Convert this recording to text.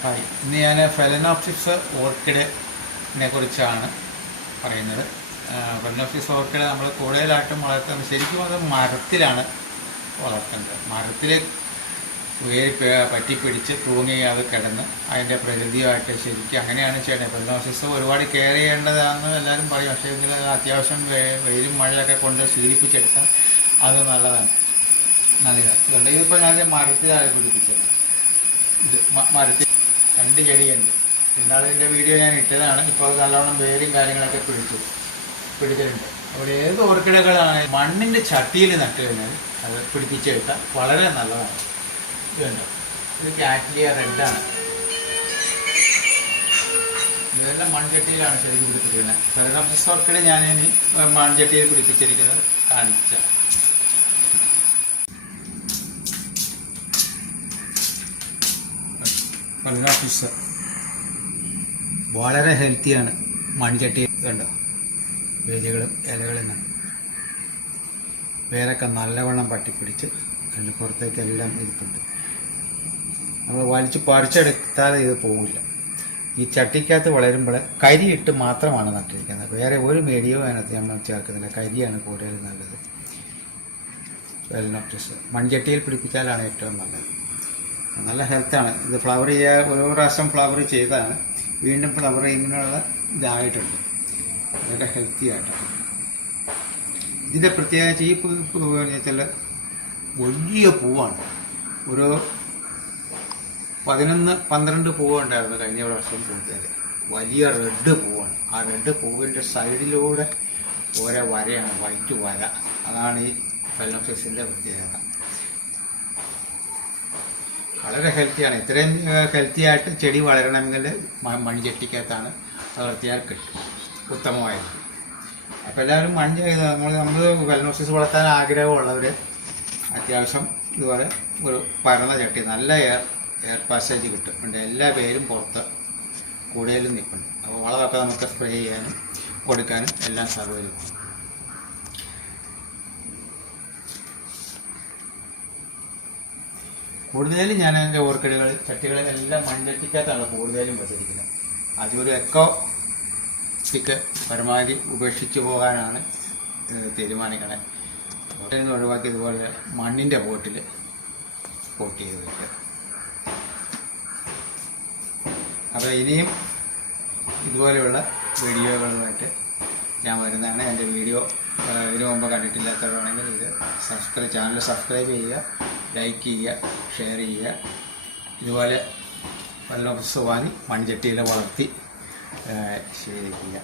Hi, ഇന്ന് ഞാൻ phalaenopsis ഓർക്കിഡിനെ കുറിച്ചാണ് പറയുന്നത്. ഫെലനോപ്സിസ് ഓർക്കിഡ് നമ്മൾ കൂടുതലായിട്ടും വളർത്തുന്നത് ശരിക്കും അത് മരത്തിലാണ് വളർത്തേണ്ടത്. മരത്തിൽ വേര് പറ്റിപ്പിടിച്ച് തൂങ്ങി അത് കിടന്ന് അതിൻ്റെ പ്രകൃതിയുമായിട്ട് ശരിക്കും അങ്ങനെയാണ് ചെയ്യേണ്ടത്. ഫെലനോപ്സിസ് ഒരുപാട് കെയർ ചെയ്യേണ്ടതാണെന്ന് എല്ലാവരും പറയും. പക്ഷേ ഇതിൽ അത്യാവശ്യം വെയിലും മഴയൊക്കെ കൊണ്ട് ശീലിപ്പിച്ചെടുത്താൽ അത് നല്ലതാണ്. ഇതുണ്ട്. ഇതിപ്പോൾ ഞാൻ മരത്തിലാണ് പിടിപ്പിച്ചത്. ഇത് മരത്തിൽ 2 ചെടിയുണ്ട്. ഇന്നാളിൻ്റെ വീഡിയോ ഞാൻ ഇട്ടതാണ്. ഇപ്പോൾ അത് നല്ലവണ്ണം വേരും കാര്യങ്ങളൊക്കെ പിടിച്ചിട്ടുണ്ട്. അപ്പോൾ ഏത് ഓർക്കിഡുകളാണ് മണ്ണിൻ്റെ ചട്ടിയിൽ നട്ട് കഴിഞ്ഞാൽ അത് പിടിപ്പിച്ചെടുത്താൽ വളരെ നല്ലതാണ്. ഇതുണ്ട്. ഇത് കാറ്റ്ലിയ റെഡാണ്. ഇതെല്ലാം മൺചട്ടിയിലാണ് ശരിക്കും പിടിപ്പിച്ചിരിക്കുന്നത്. ഫെലനോപ്സിസ് ഓർക്കിഡ് ഞാൻ ഇനി മൺചട്ടിയിൽ പിടിപ്പിച്ചിരിക്കുന്നത് കാണിച്ചാണ്. ഫെലനോപ്സിസ് വളരെ ഹെൽത്തിയാണ്. മൺചട്ടി കണ്ടോ, വേരുകളും ഇലകളും വേരൊക്കെ നല്ലവണ്ണം പറ്റിപ്പിടിച്ച് അതിൻ്റെ പുറത്തേക്കെല്ലാം ഇരിപ്പുണ്ട്. നമ്മൾ വലിച്ച് പറിച്ചെടുത്താൽ ഇത് പോവില്ല. ഈ ചട്ടിക്കകത്ത് വളരുമ്പോൾ കരിയിട്ട് മാത്രമാണ് നട്ടിരിക്കുന്നത്. വേറെ ഒരു മീഡിയവും അതിനകത്ത് നമ്മൾ ചേർക്കുന്നില്ല. കരിയാണ് കൂടുതൽ നല്ലത്. ഫെലനോപ്സിസ് മൺചട്ടിയിൽ പിടിപ്പിച്ചാലാണ് ഏറ്റവും നല്ലത്. നല്ല ഹെൽത്താണ്. ഇത് ഫ്ലവർ ചെയ്യുക, ഓരോ പ്രാവശ്യം ഫ്ലവർ ചെയ്താണ് വീണ്ടും ഫ്ലവർ ഇങ്ങനെയുള്ള ഇതായിട്ടുണ്ട്. വളരെ ഹെൽത്തി ആയിട്ടാണ്. ഇതിൻ്റെ പ്രത്യേകിച്ച് ഈ പൂ വെച്ചാൽ വലിയ പൂവാണ്. ഒരു 11-12 പൂവുണ്ടായിരുന്നു കഴിഞ്ഞ വർഷം പൂത്തത്. വലിയ റെഡ് പൂവാണ്. ആ റെഡ് പൂവിൻ്റെ സൈഡിലൂടെ ഓരോ വരയാണ്, വൈറ്റ് വര. അതാണ് ഈ ഫെലനോപ്സിസിൻ്റെ പ്രത്യേകത. വളരെ ഹെൽത്തിയാണ്. ഇത്രയും ഹെൽത്തി ആയിട്ട് ചെടി വളരണമെങ്കിൽ മൺചട്ടിക്കകത്താണ് വളർത്തിയാൽ കിട്ടും, ഉത്തമമായിരിക്കും. അപ്പോൾ എല്ലാവരും നമ്മൾ ഫെലനോപ്സിസ് വളർത്താൻ ആഗ്രഹമുള്ളവർ അത്യാവശ്യം ഇതുപോലെ ഒരു പരന്ന ചട്ടി, നല്ല എയർ പാസേജ് കിട്ടും. അതിൻ്റെ എല്ലാ പേരും പുറത്ത് കൂടുതലും നിൽക്കുന്നു. അപ്പോൾ വളമൊക്കെ നമുക്ക് സ്പ്രേ ചെയ്യാനും കൊടുക്കാനും എല്ലാം സൗകര്യമാണ്. കൂടുതലും ഞാൻ എൻ്റെ ഓർക്കിഡുകൾ ചട്ടികളിലെല്ലാം മൺചട്ടിക്കകത്താണ് കൂടുതലും വെച്ചിരിക്കുന്നത്. അതൊരു എക്കോയ്ക്ക് പരമാവധി ഉപേക്ഷിച്ച് പോകാനാണ് തീരുമാനിക്കണേ. ഹോട്ടലിൽ നിന്ന് ഒഴിവാക്കി ഇതുപോലെ മണ്ണിൻ്റെ പോട്ടിൽ പോട്ട് ചെയ്ത് വയ്ക്കുക. അപ്പോൾ ഇനിയും ഇതുപോലെയുള്ള വീഡിയോകളുമായിട്ട് ഞാൻ വരുന്നതാണ്. എൻ്റെ വീഡിയോ ഇതിനു മുമ്പ് കണ്ടിട്ടില്ലാത്തവരാണെങ്കിൽ ഇത് ചാനൽ സബ്സ്ക്രൈബ് ചെയ്യുക, ലൈക്ക് ചെയ്യുക, ഷെയർ ചെയ്യുക. ഇതുപോലെ ഫെലനോപ്സിസ് വാങ്ങി മൺചട്ടിയിൽ വളർത്തി ശീലിക്കുക.